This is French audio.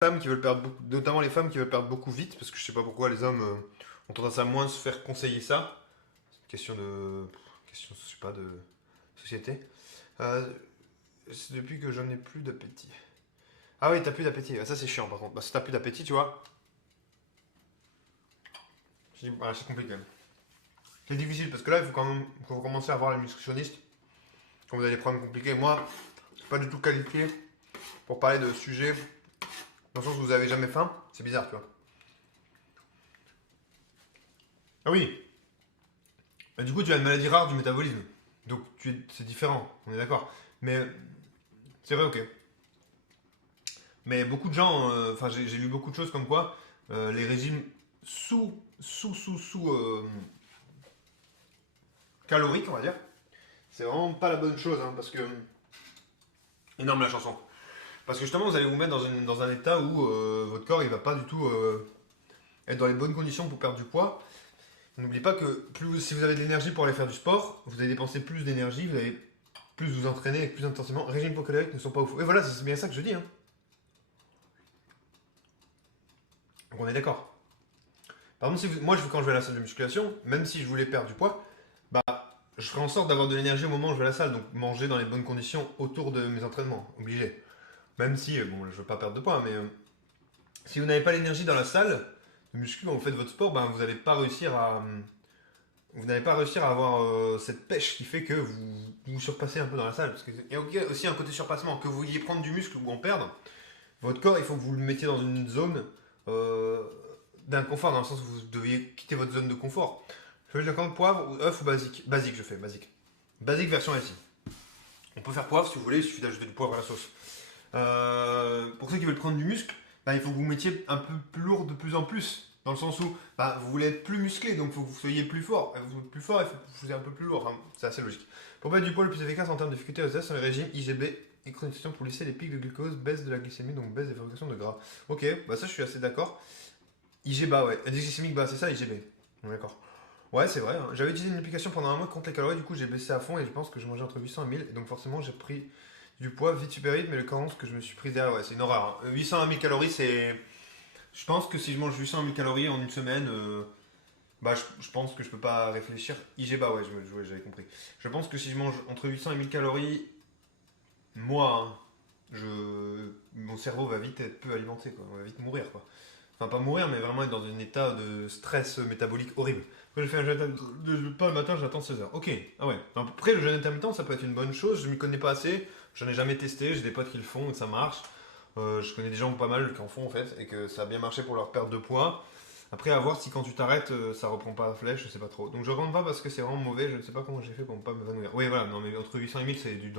Femmes qui veulent perdre beaucoup, notamment les femmes qui veulent perdre beaucoup vite, parce que je sais pas pourquoi les hommes ont tendance à moins se faire conseiller ça. C'est une question, je sais pas, de société. Euh, c'est depuis que je n'ai plus d'appétit. Ah oui, t'as plus d'appétit. Ah, ça c'est chiant par contre. Parce que t'as plus d'appétit, tu vois. Voilà, c'est compliqué. C'est difficile parce que là, il faut quand même faut commencer à voir les nutritionnistes quand vous avez des problèmes compliqués. Moi, je suis pas du tout qualifié pour parler de sujets dans le sens où vous avez jamais faim. C'est bizarre, tu vois. Ah oui, bah, du coup, tu as une maladie rare du métabolisme. Donc, c'est différent, on est d'accord. Mais c'est vrai, ok. Mais beaucoup de gens, enfin, j'ai lu beaucoup de choses comme quoi les régimes sous caloriques, on va dire, c'est vraiment pas la bonne chose, hein, parce que. Énorme la chanson. Parce que justement, vous allez vous mettre dans un état où votre corps il va pas du tout être dans les bonnes conditions pour perdre du poids. N'oubliez pas que si vous avez de l'énergie pour aller faire du sport, vous allez dépenser plus d'énergie, vous allez plus vous entraîner avec plus intensément. Régimes hypocaloriques ne sont pas ouf. Et voilà, c'est bien ça que je dis. Hein. Donc on est d'accord. Par exemple, moi, quand je vais à la salle de musculation, même si je voulais perdre du poids, bah, je ferai en sorte d'avoir de l'énergie au moment où je vais à la salle. Donc manger dans les bonnes conditions autour de mes entraînements, obligé. Même si, bon, je veux pas perdre de poids, mais si vous n'avez pas l'énergie dans la salle de muscu quand vous faites votre sport, ben, vous n'allez pas réussir à avoir cette pêche qui fait que vous surpassez un peu dans la salle. Parce qu'il y a aussi un côté surpassement. Que vous vouliez prendre du muscle ou en perdre, votre corps, il faut que vous le mettiez dans une zone euh, d'inconfort, dans le sens où vous deviez quitter votre zone de confort. Je fais 50 poivre, ou œuf ou basique. Basique, je fais, basique. Basique version ici. On peut faire poivre si vous voulez, il suffit d'ajouter du poivre à la sauce. Pour ceux qui veulent prendre du muscle, bah, il faut que vous mettiez un peu plus lourd de plus en plus. Dans le sens où bah, vous voulez être plus musclé, donc il faut que vous soyez plus fort. Vous êtes plus fort, il faut que vous soyez un peu plus lourd. Enfin, c'est assez logique. Pour perdre du poids le plus efficace en termes de difficulté aux sont les régimes IGB et chronisation pour lisser les pics de glucose, baisse de la glycémie, donc baisse des fabrications de gras. Ok, bah ça je suis assez d'accord. IGB, ouais. Indice glycémique bas, c'est ça IGB. D'accord. Ouais, c'est vrai. Hein. J'avais utilisé une application pendant un mois contre les calories, du coup j'ai baissé à fond et je pense que je mangeais entre 800 et 1000. Et donc forcément j'ai pris du poids vite super vite, mais le carence que je me suis pris derrière, ouais, c'est une horreur. Hein. 800 à 1000 calories, c'est. Je pense que si je mange 800 à 1000 calories en une semaine, bah je pense que je peux pas réfléchir. IGBA, ouais, ouais, j'avais compris. Je pense que si je mange entre 800 et 1000 calories, moi, hein, mon cerveau va vite être peu alimenté, quoi. On va vite mourir, quoi. Enfin, pas mourir, mais vraiment être dans un état de stress métabolique horrible. Après, je fais un jeûne pas le matin, j'attends 16 heures. Ok, ah ouais. Après, le jeûne intermittent, ça peut être une bonne chose. Je m'y connais pas assez. J'en ai jamais testé. J'ai des potes qui le font et ça marche. Je connais des gens pas mal qui en font en fait et que ça a bien marché pour leur perte de poids. Après, à voir si quand tu t'arrêtes, ça reprend pas la flèche, je sais pas trop. Donc je rentre pas parce que c'est vraiment mauvais. Je ne sais pas comment j'ai fait pour ne pas me m'évanouir. Oui, voilà, non, mais entre 800 et 1000, c'est du